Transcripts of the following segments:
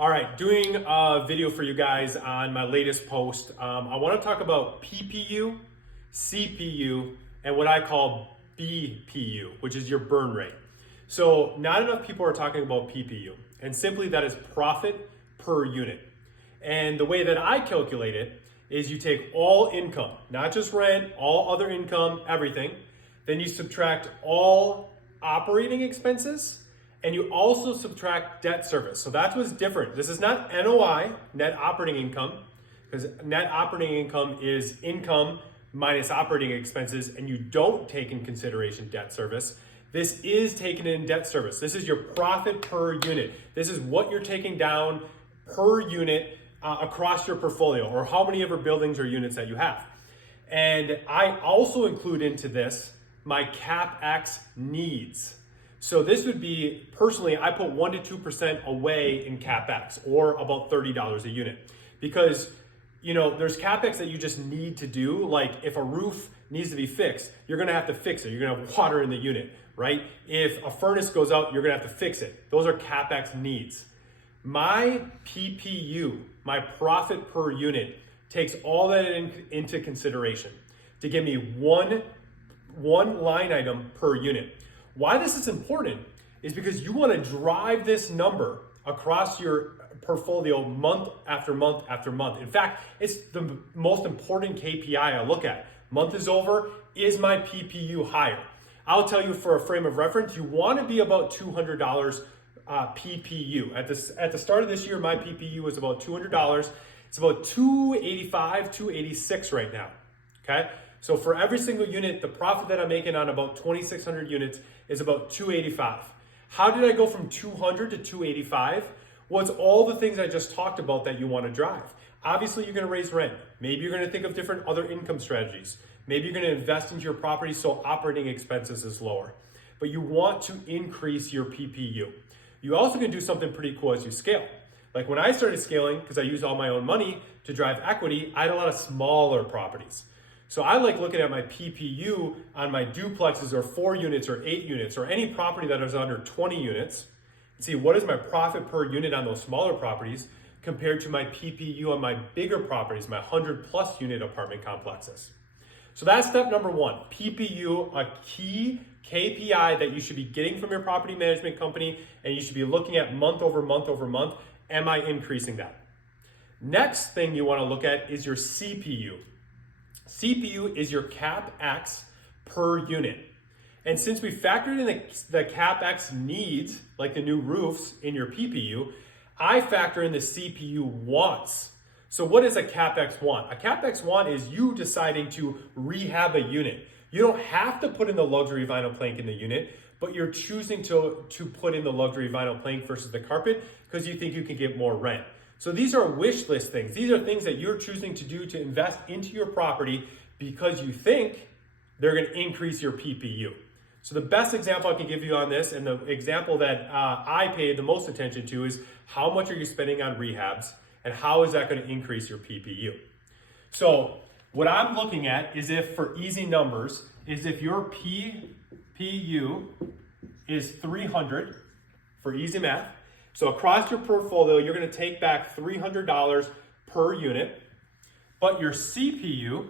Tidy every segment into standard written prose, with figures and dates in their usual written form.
All right, doing a video for you guys on my latest post. I want to talk about PPU, CPU, and what I call BPU, which is your burn rate. So not enough people are talking about PPU, and simply that is profit per unit. And the way that I calculate it is you take all income, not just rent, all other income, everything. Then you subtract all operating expenses, and you also subtract debt service. So that's what's different. This is not NOI, net operating income, because net operating income is income minus operating expenses, and you don't take in consideration debt service. This is taken in debt service. This is your profit per unit. This is what you're taking down per unit across your portfolio, or how many ever buildings or units that you have. And I also include into this my CapEx needs. So this would be, personally, I put 1% to 2% away in CapEx, or about $30 a unit. Because, there's CapEx that you just need to do. Like if a roof needs to be fixed, you're gonna have to fix it. You're gonna have water in the unit, right? If a furnace goes out, you're gonna have to fix it. Those are CapEx needs. My PPU, my profit per unit, takes all that into consideration to give me one line item per unit. Why this is important is because you want to drive this number across your portfolio month after month after month. In fact, it's the most important KPI I look at. Month is over, is my PPU higher? I'll tell you, for a frame of reference, you want to be about $200 PPU. At the start of this year, my PPU was about $200. It's about $285, $286 right now, okay? So for every single unit, the profit that I'm making on about 2,600 units is about $285. How did I go from 200 to 285? Well, it's all the things I just talked about that you want to drive. Obviously, you're going to raise rent. Maybe you're going to think of different other income strategies. Maybe you're going to invest into your property so operating expenses is lower. But you want to increase your PPU. You also can do something pretty cool as you scale. Like when I started scaling, because I used all my own money to drive equity, I had a lot of smaller properties. So I like looking at my PPU on my duplexes, or 4 units or 8 units, or any property that is under 20 units, and see what is my profit per unit on those smaller properties compared to my PPU on my bigger properties, my 100+ unit apartment complexes. So that's step number 1, PPU, a key KPI that you should be getting from your property management company, and you should be looking at month over month over month. Am I increasing that? Next thing you want to look at is your CPU. CPU is your CapEx per unit. And since we factored in the CapEx needs, like the new roofs in your PPU, I factor in the CPU wants. So what is a CapEx want? A CapEx want is you deciding to rehab a unit. You don't have to put in the luxury vinyl plank in the unit, but you're choosing to put in the luxury vinyl plank versus the carpet because you think you can get more rent. So these are wish list things. These are things that you're choosing to do to invest into your property because you think they're going to increase your PPU. So the best example I can give you on this, and the example that I paid the most attention to, is how much are you spending on rehabs and how is that going to increase your PPU? So what I'm looking at is, if for easy numbers, is if your PPU is 300 for easy math. So across your portfolio, you're going to take back $300 per unit, but your CPU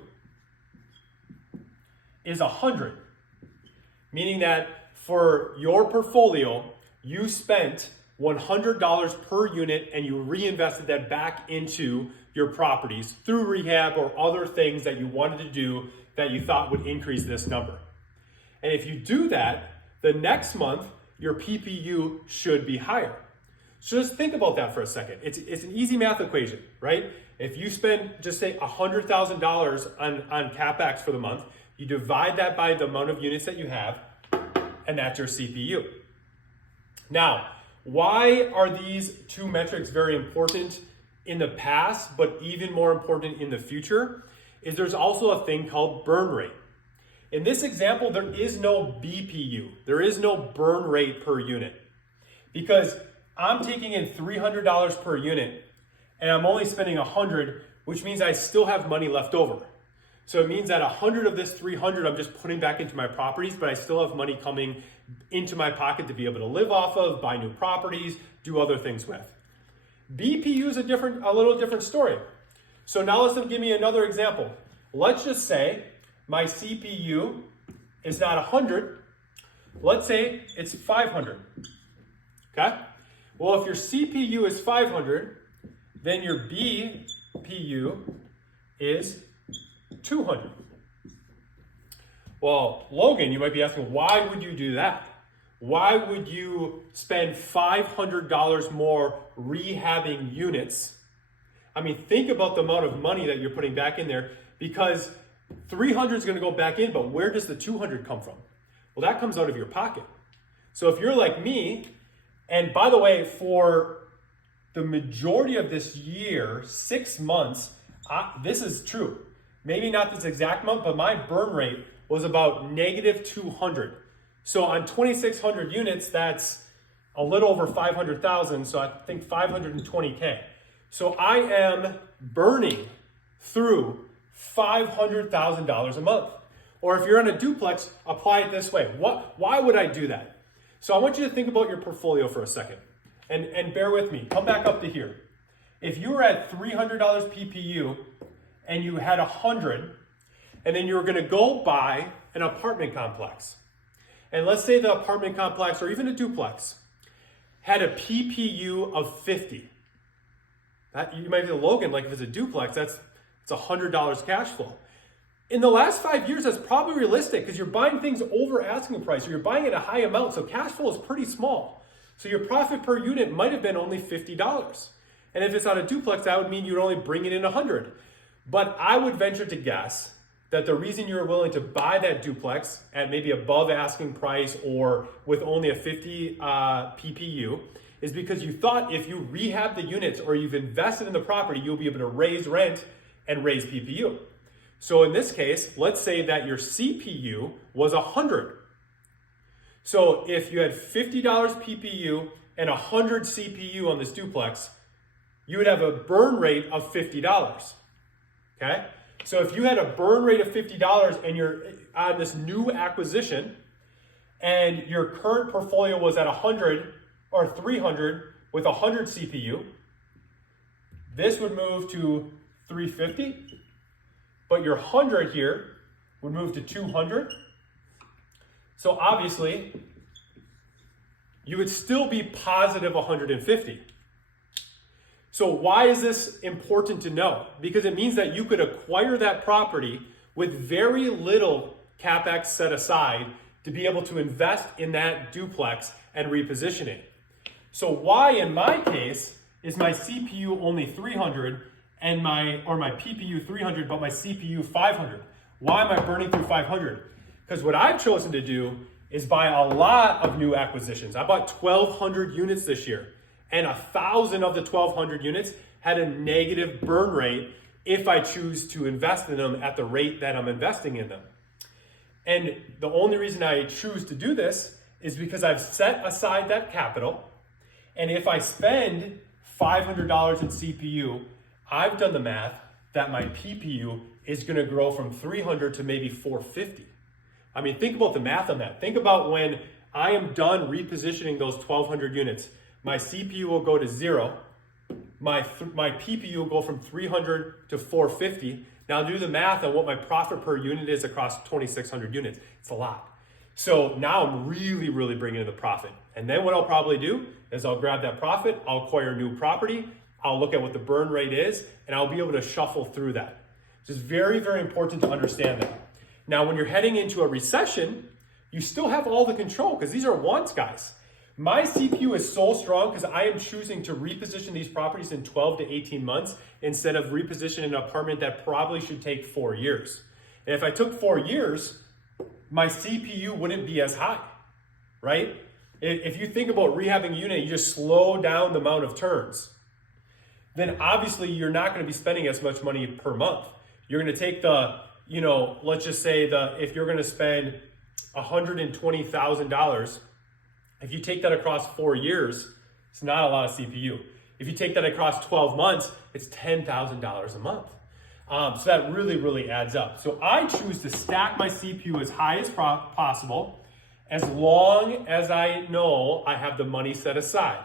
is 100, meaning that for your portfolio, you spent $100 per unit and you reinvested that back into your properties through rehab or other things that you wanted to do that you thought would increase this number. And if you do that, the next month, your PPU should be higher. So just think about that for a second. It's an easy math equation, right? If you spend, just say $100,000 on CapEx for the month, you divide that by the amount of units that you have, and that's your CPU. Now, why are these two metrics very important in the past, but even more important in the future? Is there's also a thing called burn rate. In this example, there is no BPU. There is no burn rate per unit, because I'm taking in $300 per unit and I'm only spending $100, which means I still have money left over. So it means that 100 of this 300 I'm just putting back into my properties, but I still have money coming into my pocket to be able to live off of, buy new properties, do other things with. BPU is a little different story. So now let's give me another example. Let's just say my CPU is not 100. Let's say it's 500. Okay? Well, if your CPU is 500, then your BPU is 200. Well, Logan, you might be asking, why would you do that? Why would you spend $500 more rehabbing units? I mean, think about the amount of money that you're putting back in there, because 300 is going to go back in, but where does the 200 come from? Well, that comes out of your pocket. So if you're like me, and by the way, for the majority of this year, 6 months, this is true. Maybe not this exact month, but my burn rate was about negative 200. So on 2,600 units, that's a little over 500,000. So I think 520K. So I am burning through $500,000 a month. Or if you're on a duplex, apply it this way. Why would I do that? So I want you to think about your portfolio for a second. And bear with me. Come back up to here. If you were at $300 PPU and you had 100, and then you were going to go buy an apartment complex. And let's say the apartment complex, or even a duplex, had a PPU of 50. You might be Logan, like if it's a duplex, it's $100 cash flow. In the last 5 years, that's probably realistic because you're buying things over asking price, or you're buying at a high amount, so cash flow is pretty small. So your profit per unit might have been only $50. And if it's on a duplex, that would mean you'd only bring it in 100. But I would venture to guess that the reason you're willing to buy that duplex at maybe above asking price or with only a 50 PPU is because you thought if you rehab the units or you've invested in the property, you'll be able to raise rent and raise PPU. So in this case, let's say that your CPU was 100. So if you had $50 PPU and 100 CPU on this duplex, you would have a burn rate of $50. Okay? So if you had a burn rate of $50 and you're on this new acquisition and your current portfolio was at 100 or 300 with 100 CPU, this would move to 350, but your 100 here would move to 200. So obviously, you would still be positive 150. So why is this important to know? Because it means that you could acquire that property with very little CapEx set aside to be able to invest in that duplex and reposition it. So why in my case is my CPU only 300 and my PPU 300 but my CPU 500? Why am I burning through 500? Because what I've chosen to do is buy a lot of new acquisitions. I bought 1,200 units this year. And 1,000 of the 1,200 units had a negative burn rate if I choose to invest in them at the rate that I'm investing in them. And the only reason I choose to do this is because I've set aside that capital. And if I spend $500 in CPU, I've done the math that my PPU is going to grow from 300 to maybe 450. I mean, think about the math on that. Think about when I am done repositioning those 1,200 units. My CPU will go to 0. My PPU will go from 300 to 450. Now do the math on what my profit per unit is across 2,600 units. It's a lot. So now I'm really, really bringing in the profit. And then what I'll probably do is I'll grab that profit, I'll acquire new property, I'll look at what the burn rate is, and I'll be able to shuffle through that. It's just very, very important to understand that. Now, when you're heading into a recession, you still have all the control because these are wants, guys. My CPU is so strong because I am choosing to reposition these properties in 12 to 18 months instead of repositioning an apartment that probably should take 4 years. And if I took 4 years, my CPU wouldn't be as high, right? If you think about rehabbing a unit, you just slow down the amount of turns. Then obviously you're not going to be spending as much money per month. You're going to take let's just say if you're going to spend $120,000, if you take that across 4 years, it's not a lot of CPU. If you take that across 12 months, it's $10,000 a month. So that really, really adds up. So I choose to stack my CPU as high as possible, as long as I know I have the money set aside.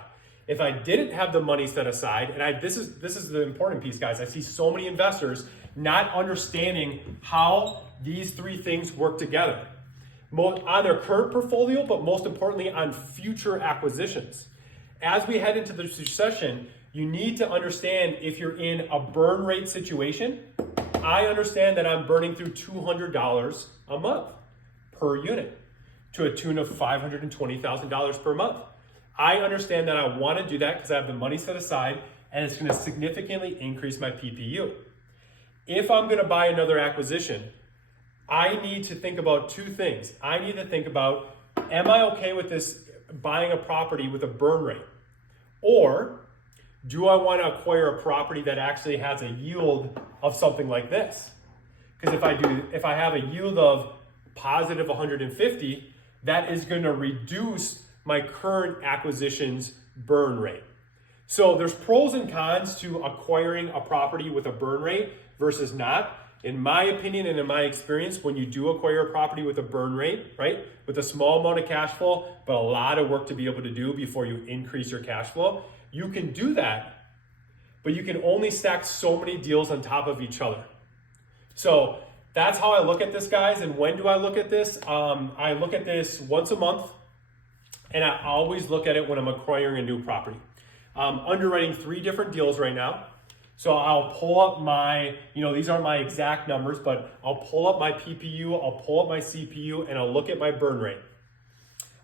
If I didn't have the money set aside, and this is the important piece, guys. I see so many investors not understanding how these three things work together on their current portfolio, but most importantly on future acquisitions. As we head into the recession, you need to understand if you're in a burn rate situation. I understand that I'm burning through $200 a month per unit to a tune of $520,000 per month. I understand that I want to do that because I have the money set aside and it's going to significantly increase my PPU. If I'm going to buy another acquisition, I need to think about two things. I need to think about, am I okay with this buying a property with a burn rate? Or do I want to acquire a property that actually has a yield of something like this? Because if I have a yield of positive 150, that is going to reduce my current acquisition's burn rate. So there's pros and cons to acquiring a property with a burn rate versus not. In my opinion and in my experience, when you do acquire a property with a burn rate, right, with a small amount of cash flow, but a lot of work to be able to do before you increase your cash flow, you can do that, but you can only stack so many deals on top of each other. So that's how I look at this, guys. And when do I look at this? I look at this once a month, and I always look at it when I'm acquiring a new property. I'm underwriting 3 different deals right now. So I'll pull up my, these aren't my exact numbers, but I'll pull up my PPU, I'll pull up my CPU, and I'll look at my burn rate.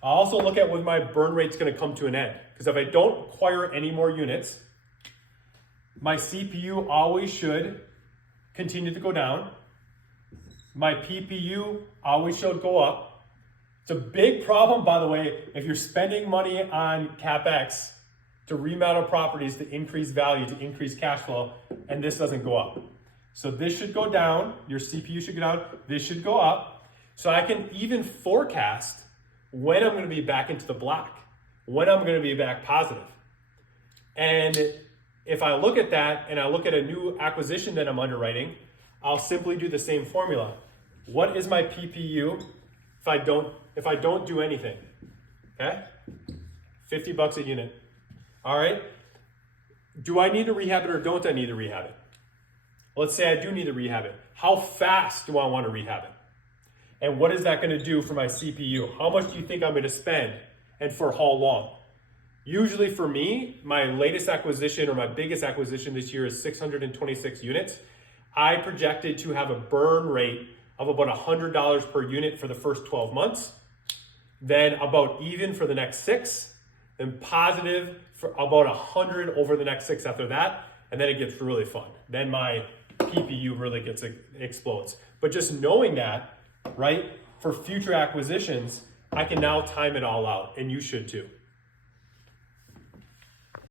I'll also look at when my burn rate's gonna come to an end. Because if I don't acquire any more units, my CPU always should continue to go down. My PPU always should go up. It's a big problem, by the way, if you're spending money on CapEx to remodel properties, to increase value, to increase cash flow, and this doesn't go up. So this should go down, your CPU should go down, this should go up. So I can even forecast when I'm gonna be back into the black, when I'm gonna be back positive. And if I look at that and I look at a new acquisition that I'm underwriting, I'll simply do the same formula. What is my PPU if I don't do anything? Okay? $50 a unit. All right. Do I need to rehab it or don't I need to rehab it? Let's say I do need to rehab it. How fast do I want to rehab it? And what is that going to do for my CPU? How much do you think I'm going to spend and for how long? Usually for me, my latest acquisition or my biggest acquisition this year is 626 units. I projected to have a burn rate of about $100 per unit for the first 12 months, then about even for the next 6, then positive for about 100 over the next 6 after that, and then it gets really fun. Then my PPU really explodes. But just knowing that, right, for future acquisitions, I can now time it all out, and you should too.